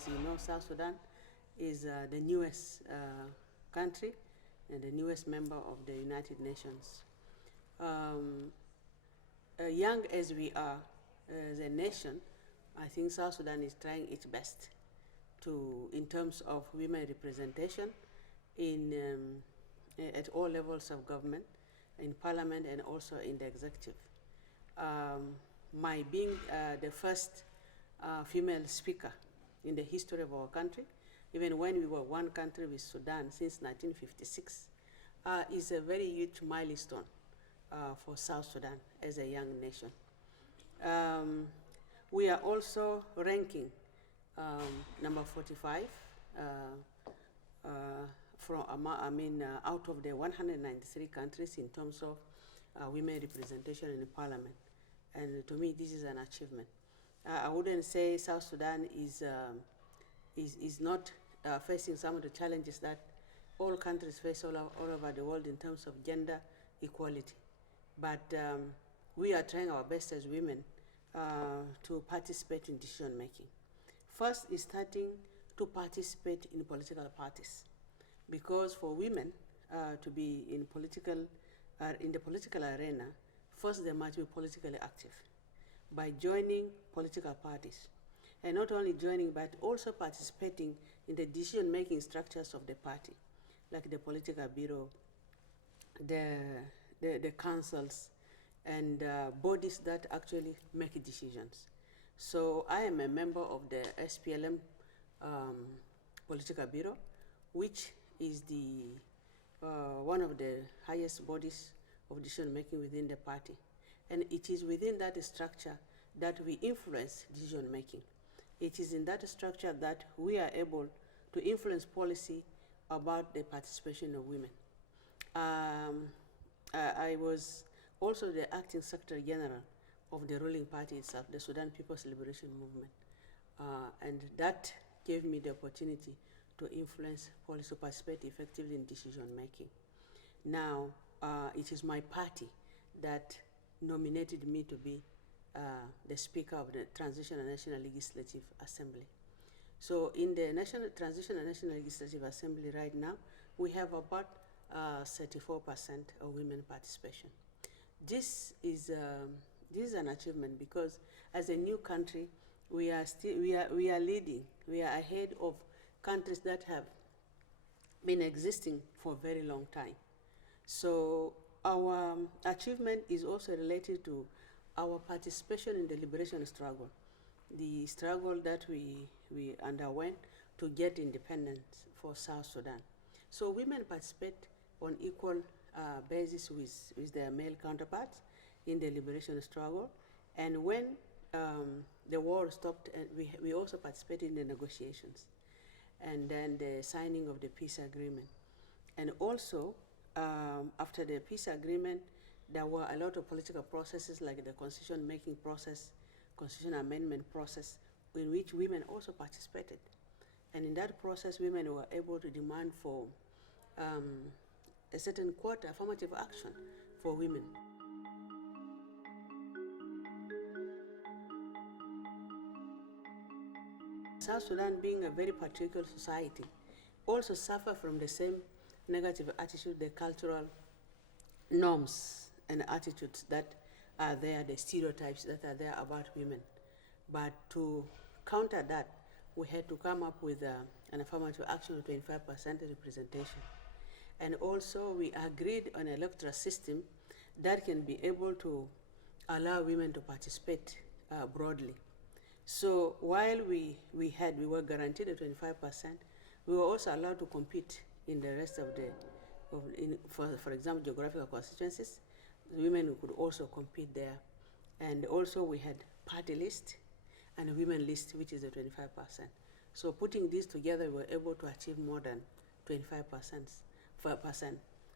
as you know, South Sudan is the newest country and the newest member of the United Nations. Young as we are as a nation, I think South Sudan is trying its best in terms of women representation at all levels of government, in parliament and also in the executive. My being the first female speaker in the history of our country, even when we were one country with Sudan since 1956, is a very huge milestone for South Sudan as a young nation. We are also ranking number 45 out of the 193 countries in terms of women representation in the parliament. And to me, this is an achievement. I wouldn't say South Sudan is not facing some of the challenges that all countries face all over the world in terms of gender equality. But we are trying our best as women to participate in decision making. First is starting to participate in political parties, because for women to be in the political arena, first they must be politically active by joining political parties, and not only joining but also participating in the decision-making structures of the party, like the political bureau, the councils, and bodies that actually make decisions. So I am a member of the SPLM political bureau, which is one of the highest bodies of decision-making within the party. And it is within that structure that we influence decision-making. It is in that structure that we are able to influence policy about the participation of women. I was also the acting Secretary General of the ruling party itself, the Sudan People's Liberation Movement. And that gave me the opportunity to influence policy, to participate effectively in decision-making. Now, it is my party that nominated me to be the Speaker of the Transitional National Legislative Assembly. So in the Transitional National Legislative Assembly right now, we have about 34% of women participation. This is an achievement because as a new country, we are leading. We are ahead of countries that have been existing for a very long time. So our achievement is also related to our participation in the liberation struggle, the struggle that we underwent to get independence for South Sudan. So women participate on equal basis with their male counterparts in the liberation struggle. And when the war stopped, we also participated in the negotiations and then the signing of the peace agreement. And also, after the peace agreement, there were a lot of political processes like the constitution-making process, constitution amendment process, in which women also participated. And in that process, women were able to demand for a certain quota, affirmative action for women. South Sudan, being a very patriarchal society, also suffer from the same negative attitude, the cultural norms and attitudes that are there, the stereotypes that are there about women. But to counter that, we had to come up with an affirmative action of 25% representation. And also we agreed on an electoral system that can be able to allow women to participate broadly. So while we were guaranteed a 25%, we were also allowed to compete in the rest of for example, geographical constituencies. Women could also compete there. And also we had party list and women list, which is a 25%. So putting these together, we were able to achieve more than 25%.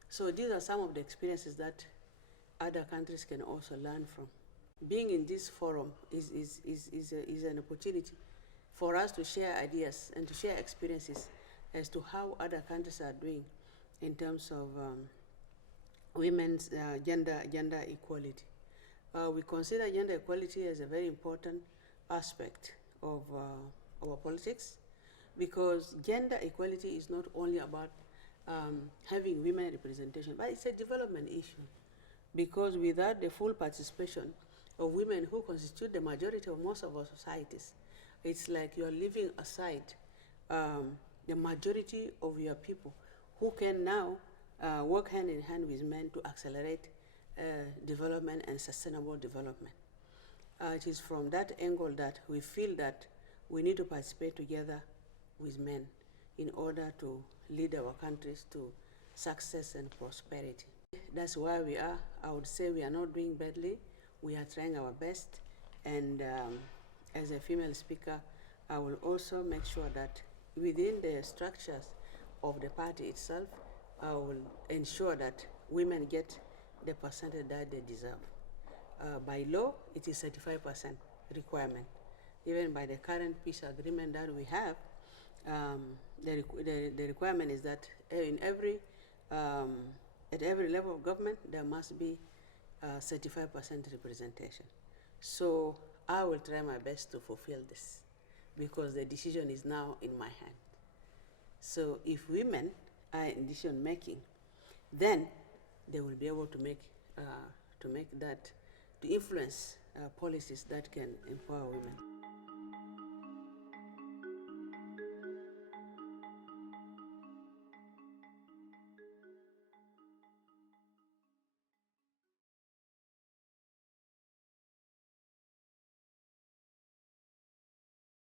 So these are some of the experiences that other countries can also learn from. Being in this forum is an opportunity for us to share ideas and to share experiences as to how other countries are doing in terms of women's gender equality. We consider gender equality as a very important aspect of our politics, because gender equality is not only about having women representation, but it's a development issue. Because without the full participation of women who constitute the majority of most of our societies, it's like you're leaving aside the majority of your people who can now work hand in hand with men to accelerate development and sustainable development. It is from that angle that we feel that we need to participate together with men in order to lead our countries to success and prosperity. That's where we are. I would say we are not doing badly. We are trying our best. And as a female speaker, I will also make sure that within the structures of the party itself, I will ensure that women get the percentage that they deserve. By law, it is 35% requirement. Even by the current peace agreement that we have, the requirement is that in every at every level of government there must be 35% representation. So I will try my best to fulfill this because the decision is now in my hand. So if women are in decision making, then they will be able to make that, to influence policies that can empower women.